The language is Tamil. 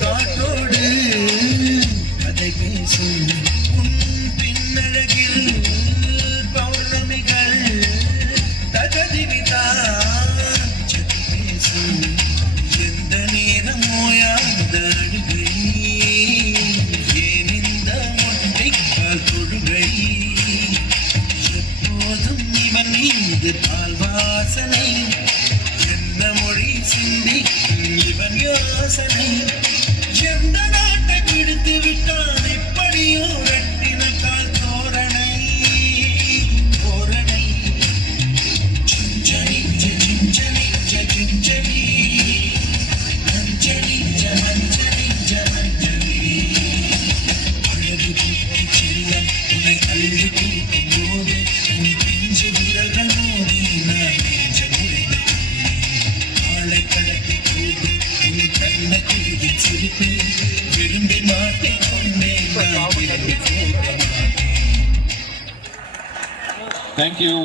காற்றோடு கதை பேசும் உன் பின்னழகில் பௌர்ணமிகள் தகதிவிதான் பேசும் எந்த நேரம் ஓயாத அழுகை ஏன் இந்த ஒற்றைக்கால் தொழுகை எப்போதும் இவன் மீது பால் வாசனை என்ன மொழி சிந்தி இவன் யோசனை எந்த நாட்டை பிடித்து விட்டான் எப்படியோ வெட்டின கால் தோரணை தோரணை சிஞ்சனி சிஞ்சனி சிஞ்சனி மஞ்சனி மஞ்சனி மஞ்சனி அழகு பூட்டி செல்லம் உன்னை அள்ளி பூக்கும் போது உன் பிஞ்சு விரல்கள் மோதி நான் நெஞ்ச முறைந்து ஆளை கடத்தி போகும் உன் கண்ண குருவின் சிரிப்பு விரும்பி மாட்டிக்கொண்டே நான் விரும்பி போக மாட்டேன். Thank you.